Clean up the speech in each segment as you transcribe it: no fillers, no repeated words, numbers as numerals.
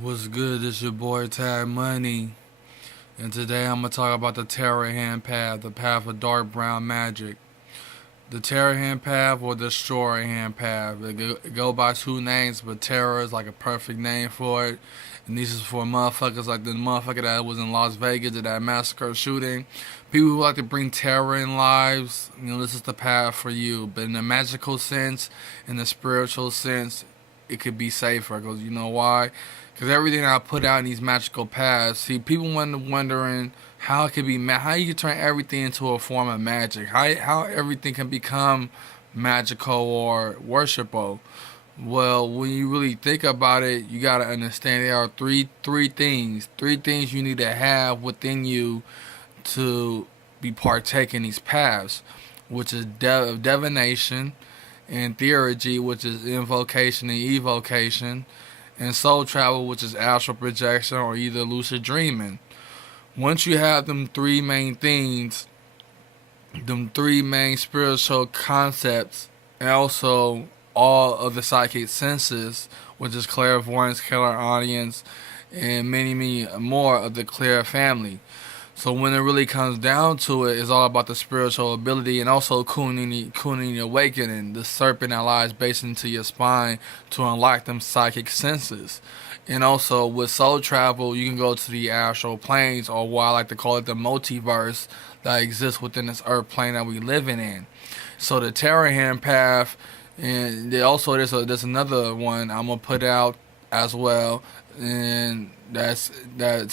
What's good? It's your boy Tad Money, and today I'm gonna talk about the Terror Hand Path, the path of dark brown magic. The Terror Hand Path or Destroyer Hand Path. It go by two names, but Terror is like a perfect name for it. And this is for motherfuckers like the motherfucker that was in Las Vegas at that massacre shooting. People who like to bring terror in lives, this is the path for you. But in the magical sense, in the spiritual sense, it could be safer. Because you know why? Because everything I put out in these magical paths, see, people wondering how it could be, how you can turn everything into a form of magic, how everything can become magical or worshipful. Well, when you really think about it, you gotta understand there are three things you need to have within you to be partaking these paths, which is divination, and theurgy, which is invocation and evocation, and soul travel, which is astral projection or either lucid dreaming. Once you have them three main things, them three main spiritual concepts, and also all of the psychic senses, which is clairvoyance, clairaudience, and many more of the clear family. So when it really comes down to it, it's all about the spiritual ability and also Kundalini awakening, the serpent that lies based into your spine to unlock them psychic senses. And also with soul travel, you can go to the astral planes, or what I like to call it, the multiverse that exists within this earth plane that we living in. So the Terror Hand path, and also there's another one I'm gonna put out as well, and that's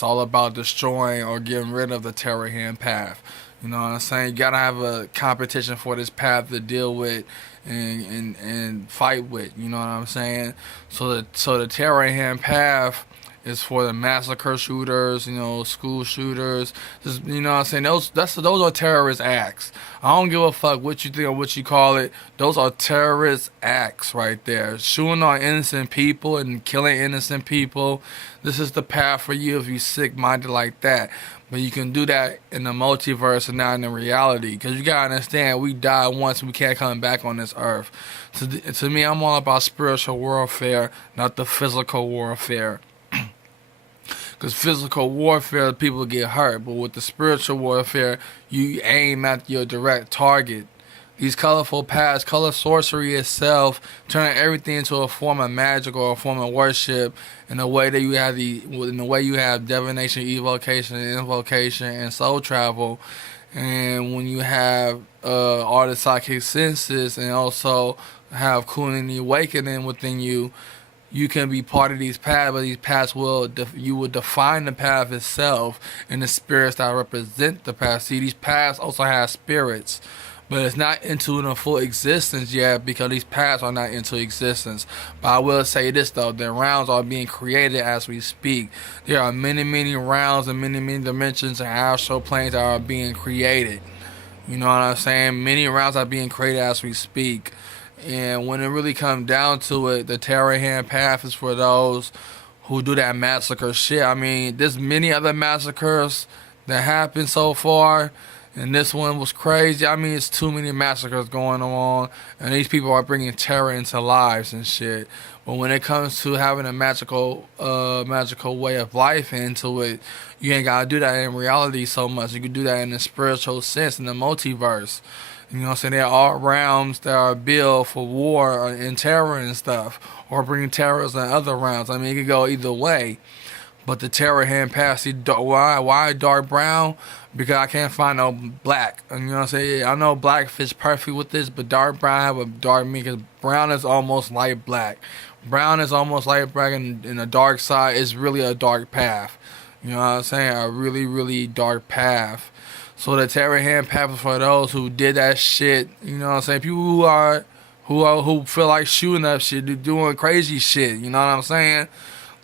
all about destroying or getting rid of the Terror Hand path. You know what I'm saying? You gotta have a competition for this path to deal with and fight with. You know what I'm saying? So the Terror Hand path is for the massacre shooters, school shooters. Just, you know what I'm saying? Those are terrorist acts. I don't give a fuck what you think or what you call it. Those are terrorist acts right there. Shooting on innocent people and killing innocent people. This is the path for you if you sick minded like that. But you can do that in the multiverse and not in the reality. Because you gotta understand, we die once and we can't come back on this earth. To me, I'm all about spiritual warfare, not the physical warfare. Because physical warfare, people get hurt. But with the spiritual warfare, you aim at your direct target. These colorful paths, color sorcery itself, turning everything into a form of magic or a form of worship, in the way that in the way you have divination, evocation, invocation, and soul travel, and when you have all the psychic senses, and also have Kundalini awakening within you, you can be part of these paths, but these paths you will define the path itself and the spirits that represent the path. See, these paths also have spirits, but it's not into the full existence yet because these paths are not into existence. But I will say this though, the rounds are being created as we speak. There are many rounds and many dimensions and astral planes that are being created. You know what I'm saying? Many rounds are being created as we speak. And when it really comes down to it, the Terror Hand path is for those who do that massacre shit. I mean, there's many other massacres that happened so far, and this one was crazy. I mean, it's too many massacres going on, and these people are bringing terror into lives and shit. But when it comes to having a magical way of life into it, you ain't gotta do that in reality so much. You can do that in the spiritual sense, in the multiverse. You know what I'm saying? There are realms that are built for war and terror and stuff, or bringing terrors in other realms. I mean, it could go either way. But the Terror Hand pass, see, why dark brown? Because I can't find no black. And you know what I'm saying? I know black fits perfect with this, but dark brown have a dark meaning, because brown is almost light black. Brown is almost light black, and the dark side is really a dark path. You know what I'm saying? A really dark path. So the Terror Hand path is for those who did that shit. You know what I'm saying? People who feel like shooting up shit, doing crazy shit. You know what I'm saying?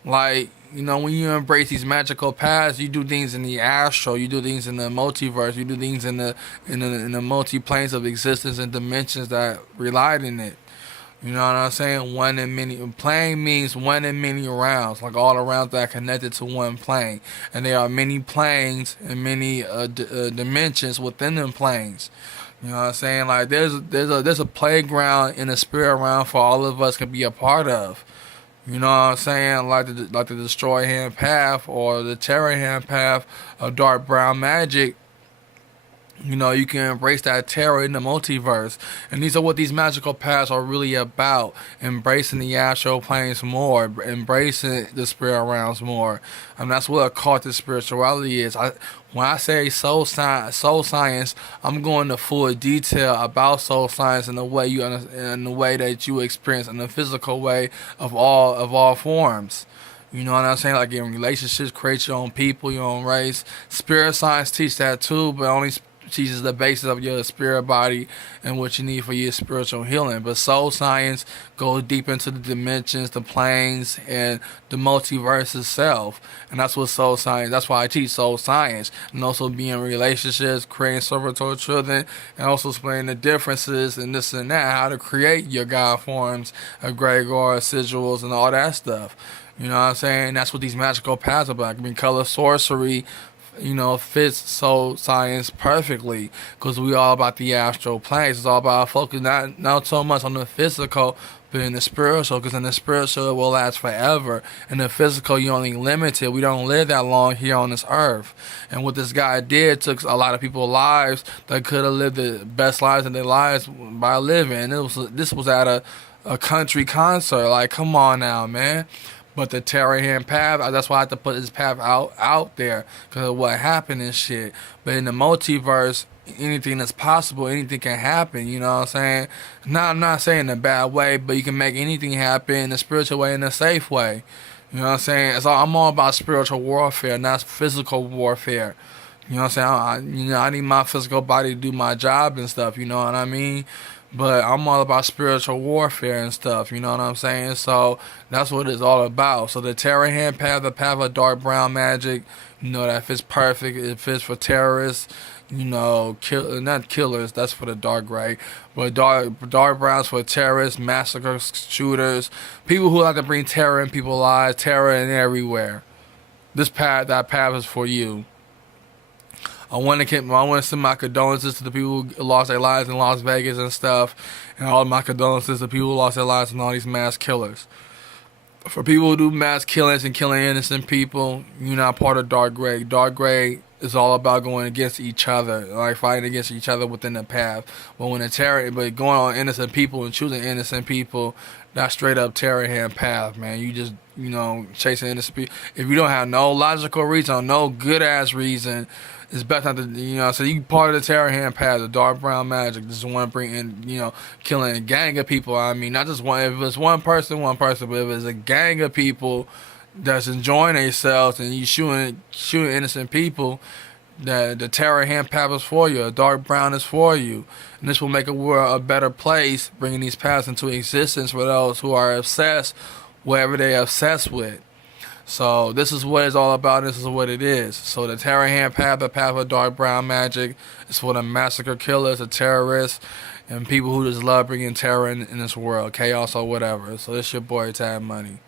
Like, when you embrace these magical paths, you do things in the astral, you do things in the multiverse, you do things in the multi planes of existence and dimensions that relied in it. You know what I'm saying? One in many. Plane means one in many rounds, like all the rounds that are connected to one plane. And there are many planes and many dimensions within them planes. You know what I'm saying? Like there's a playground in the spirit realm for all of us can be a part of. You know what I'm saying? Like the destroy hand path or the terror hand path of dark brown magic. You know, you can embrace that terror in the multiverse. And these are what these magical paths are really about. Embracing the astral planes more, embracing the spirit realms more. And that's what occultic spirituality is. When I say soul science, I'm going to full detail about soul science in the way in the way that you experience in the physical way of all forms. You know what I'm saying? Like in relationships, create your own people, your own race. Spirit science teach that too, but only teaches the basis of your spirit body and what you need for your spiritual healing. But soul science goes deep into the dimensions, the planes, and the multiverse itself. And that's what soul science, that's why I teach soul science. And also being in relationships, creating servitor children, and also explaining the differences and this and that, how to create your God forms, egregor, sigils, and all that stuff. You know what I'm saying? That's what these magical paths are about. I mean, color sorcery, fits soul science perfectly because we all about the astral planes. It's all about focus, not so much on the physical, but in the spiritual, because in the spiritual it will last forever. In the physical, you're only limited. We don't live that long here on this earth. And what this guy did took a lot of people's lives that could have lived the best lives in their lives by living. This was at a country concert. Like, come on now, man. But the Terrahan path, that's why I had to put this path out there, because of what happened and shit. But in the multiverse, anything is possible, anything can happen, you know what I'm saying? I'm not saying in a bad way, but you can make anything happen in a spiritual way, in a safe way. You know what I'm saying? I'm all about spiritual warfare, not physical warfare. You know what I'm saying? I need my physical body to do my job and stuff, you know what I mean? But I'm all about spiritual warfare and stuff, you know what I'm saying? So that's what it's all about. So the Terrahan path, the path of dark brown magic, that fits perfect. It fits for terrorists, not killers, that's for the dark gray. But dark browns for terrorists, massacre shooters, people who like to bring terror in people's lives, terror in everywhere. That path is for you. I want to send my condolences to the people who lost their lives in Las Vegas and stuff, and all my condolences to people who lost their lives in all these mass killers. For people who do mass killings and killing innocent people, you're not part of Dark Gray. Dark Gray is all about going against each other, like fighting against each other within the path. But but going on innocent people and choosing innocent people, that's straight up Terrahan path, man. You just, chasing innocent people. If you don't have no logical reason, no good ass reason, it's better not to, so you part of the Terrahan path, the dark brown magic. Just want to bring in, killing a gang of people. I mean, not just one. If it's one person, but if it's a gang of people that's enjoying themselves and you shooting innocent people, the Terrahan path is for you. The dark brown is for you. And this will make a world a better place, bringing these paths into existence for those who are obsessed, whatever they're obsessed with. So this is what it's all about. This is what it is. So the Terrahan path, the path of dark brown magic, is for the massacre killers, the terrorists, and people who just love bringing terror in this world, chaos or whatever. So it's your boy Tad Money.